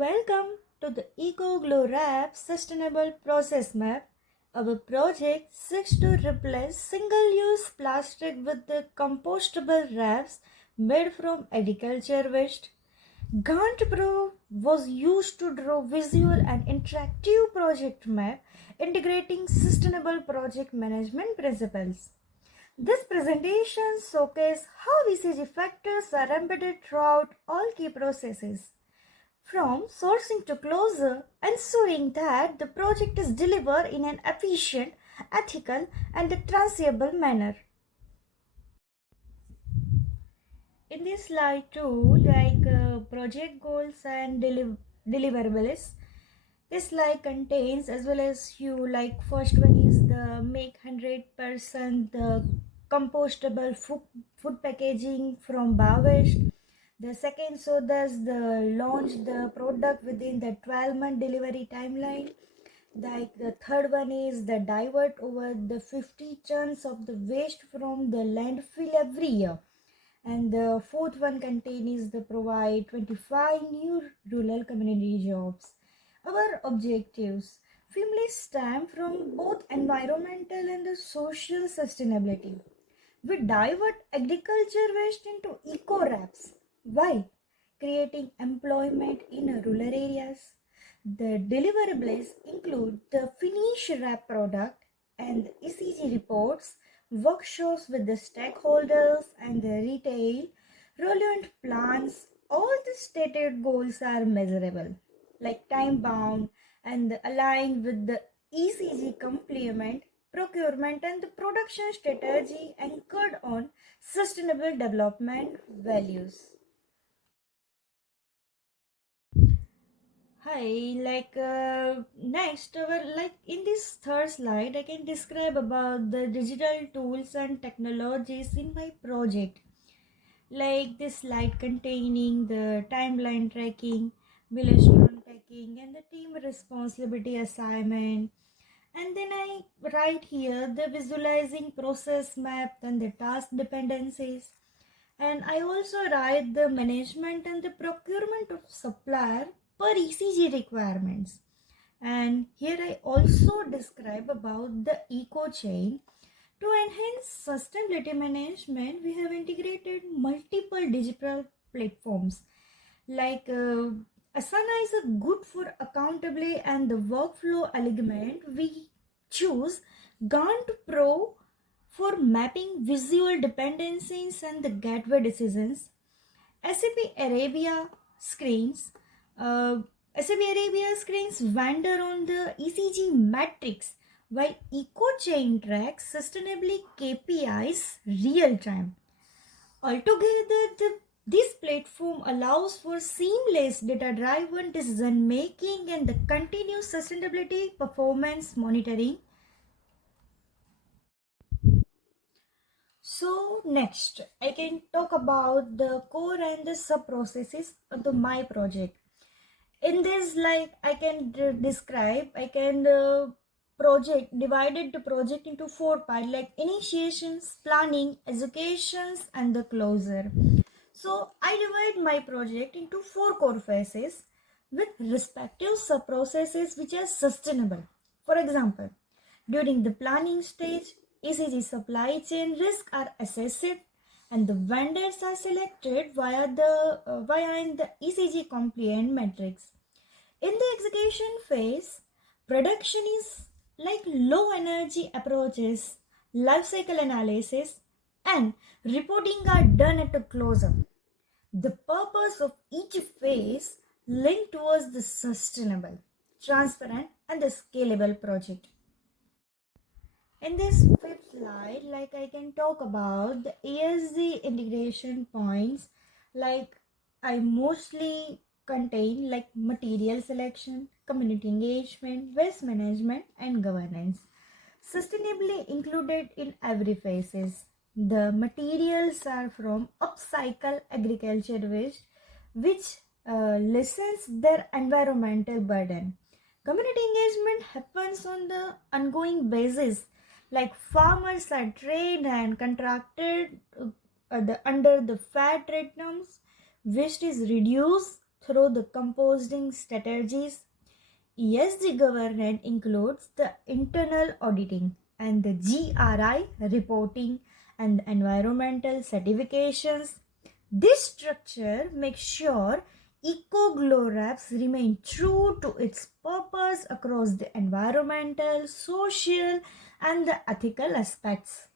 Welcome to the EcoGlow Wrap Sustainable Process Map. Our project seeks to replace single-use plastic with the compostable wraps made from agriculture waste. Gantt Pro was used to draw visual and interactive project map integrating sustainable project management principles. This presentation showcases how ECG factors are embedded throughout all key processes from sourcing to closure, ensuring that the project is delivered in an efficient, ethical, and traceable manner. In this slide too, project goals and deliverables, this slide contains as well as few first one is the make 100% the compostable food packaging from waste. The second so does the launch the product within the 12-month delivery timeline. Like the third one is the divert over the 50 tons of the waste from the landfill every year. And the fourth one contains the provide 25 new rural community jobs. Our objectives firmly stem from both environmental and the social sustainability. We divert agriculture waste into eco wraps. Why? Creating employment in rural areas. The deliverables include the finished wrap product and ECG reports, workshops with the stakeholders and the retail, relevant plans. All the stated goals are measurable, like time bound and aligned with the ECG complement, procurement, and the production strategy anchored on sustainable development values. Hi, next, in this third slide, I can describe about the digital tools and technologies in my project. Like this slide containing the timeline tracking, milestone tracking, and the team responsibility assignment. And then I write here the visualizing process map and the task dependencies. And I also write the management and the procurement of supplier per ECG requirements. And here I also describe about the eco chain. To enhance sustainability management, we have integrated multiple digital platforms like Asana is a good for accountability and the workflow element. We choose Gantt Pro for mapping visual dependencies and the gateway decisions. SAP Arabia screens. Uh, SAP Arabia screens wander on the ECG matrix while EcoChain tracks sustainably KPIs real time. Altogether, this platform allows for seamless data-driven decision making and the continuous sustainability performance monitoring. So next, I can talk about the core and the sub-processes of my project. In this, I can describe, I can divided the project into four parts, like initiations, planning, executions, and the closure. So I divide my project into four core phases with respective sub-processes which are sustainable. For example, during the planning stage, ECG supply chain risks are assessed and the vendors are selected via in the ECG compliant metrics. In the execution phase, production is like low energy approaches, life cycle analysis, and reporting are done at a close-up. The purpose of each phase linked towards the sustainable, transparent, and the scalable project. In this fifth slide, I can talk about the ESG integration points. Like I mostly contain like material selection, community engagement, waste management, and governance. Sustainably included in every phases. The materials are from upcycle agriculture waste, which lessens their environmental burden. Community engagement happens on the ongoing basis, like farmers are trained and contracted under the fair trade terms. Waste is reduced through the composting strategies. ESG governance includes the internal auditing and the GRI reporting and environmental certifications. This structure makes sure EcoGlow Labs remain true to its purpose across the environmental, social, and the ethical aspects.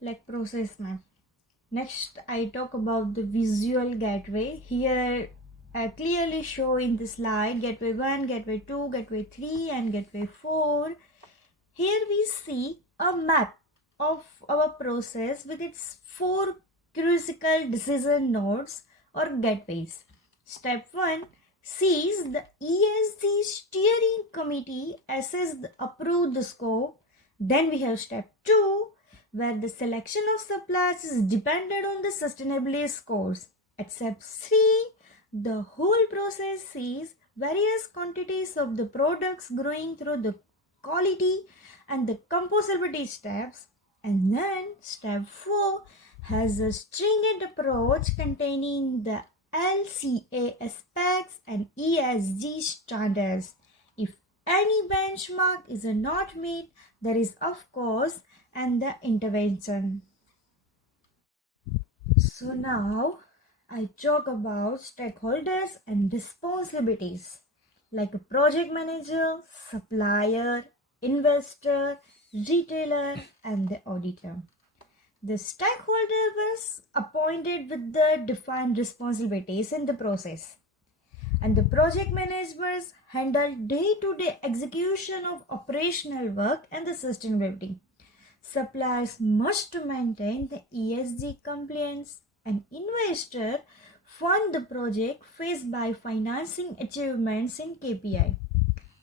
Like process map. Next, I talk about the visual gateway. Here, I clearly show in the slide gateway 1, gateway 2, gateway 3, and gateway 4. Here we see a map of our process with its 4 critical decision nodes or gateways. Step 1 sees the ESG steering committee assess the approve the scope. Then we have step 2 where the selection of suppliers is dependent on the sustainability scores. At step 3, the whole process sees various quantities of the products growing through the quality and the composability steps. And then step 4 has a stringent approach containing the LCA aspects and ESG standards. If any benchmark is not met, there is of course and the intervention. So now I talk about stakeholders and responsibilities like a project manager, supplier, investor, retailer, and the auditor. The stakeholder was appointed with the defined responsibilities in the process, and the project managers handle day-to-day execution of operational work and the sustainability. Suppliers must maintain the ESG compliance, and investor fund the project phase by financing achievements in KPI.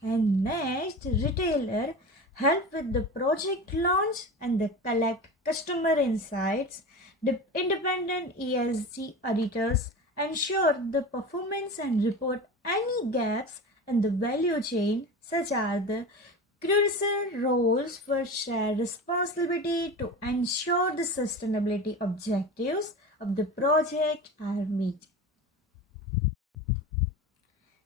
And next, retailer help with the project launch and the collect customer insights. The independent ESG auditors ensure the performance and report any gaps in the value chain, such as the crucial roles for shared responsibility to ensure the sustainability objectives of the project are met.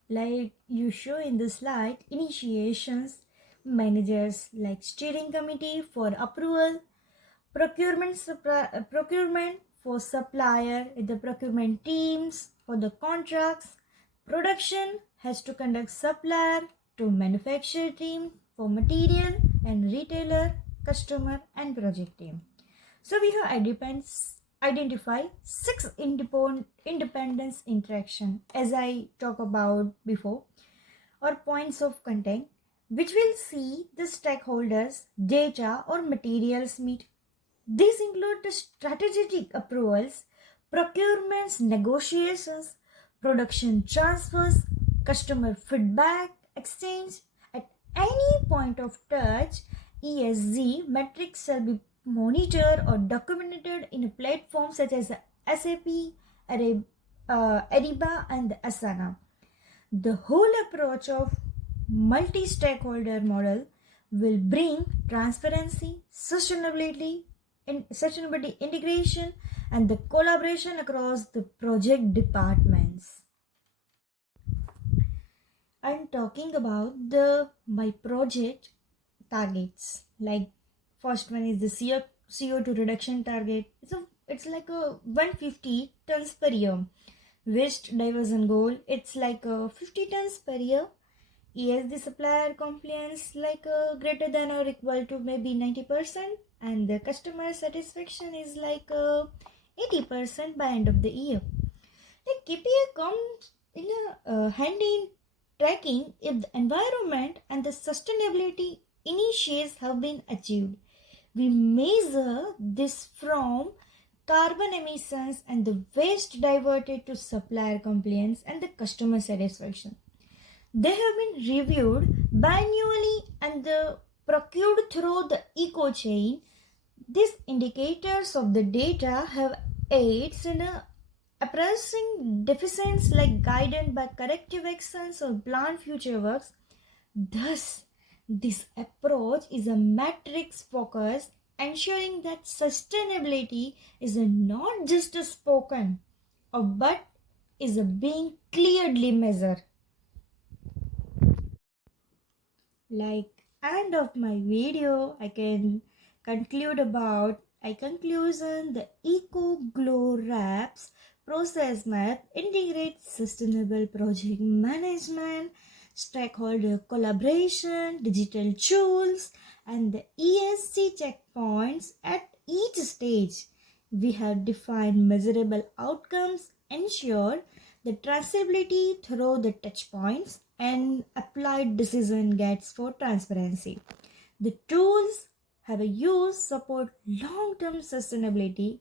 Like you show in the slide, initiations, managers like steering committee for approval, procurement for supplier, the procurement teams for the contracts, production has to conduct supplier to manufacture team for material, and retailer, customer, and project team. So we have identify 6 independence interaction as I talked about before, or points of contact, which will see the stakeholders, data, or materials meet. These include the strategic approvals, procurements, negotiations, production transfers, customer feedback exchange. At any point of touch, ESG metrics shall be monitored or documented in a platform such as SAP, Ariba, and Asana. The whole approach of multi-stakeholder model will bring transparency, sustainability integration, and the collaboration across the project departments. I'm talking about my project targets. Like first one is the CO2 reduction target. It's like a 150 tons per year. Waste diversion goal, it's like 50 tons per year. ESG supplier compliance like greater than or equal to maybe 90%, and the customer satisfaction is like 80% by end of the year. Like KPI comes in a handy in tracking if the environment and the sustainability initiatives have been achieved. We measure this from carbon emissions and the waste diverted to supplier compliance and the customer satisfaction. They have been reviewed biannually and procured through the eco chain. These indicators of the data have aids in appraising deficiencies like guided by corrective actions or planned future works. Thus, this approach is a matrix focus, ensuring that sustainability is not just a spoken of but is being clearly measured. Like end of my video, I can conclude about conclusion the Eco Glow Wraps process map integrates sustainable project management, stakeholder collaboration, digital tools, and the ESG checkpoints at each stage. We have defined measurable outcomes, ensure the traceability through the touch points, and applied decision gets for transparency. The tools have a use support long-term sustainability.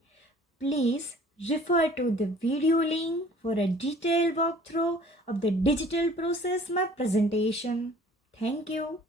Please refer to the video link for a detailed walkthrough of the digital process map presentation. Thank you.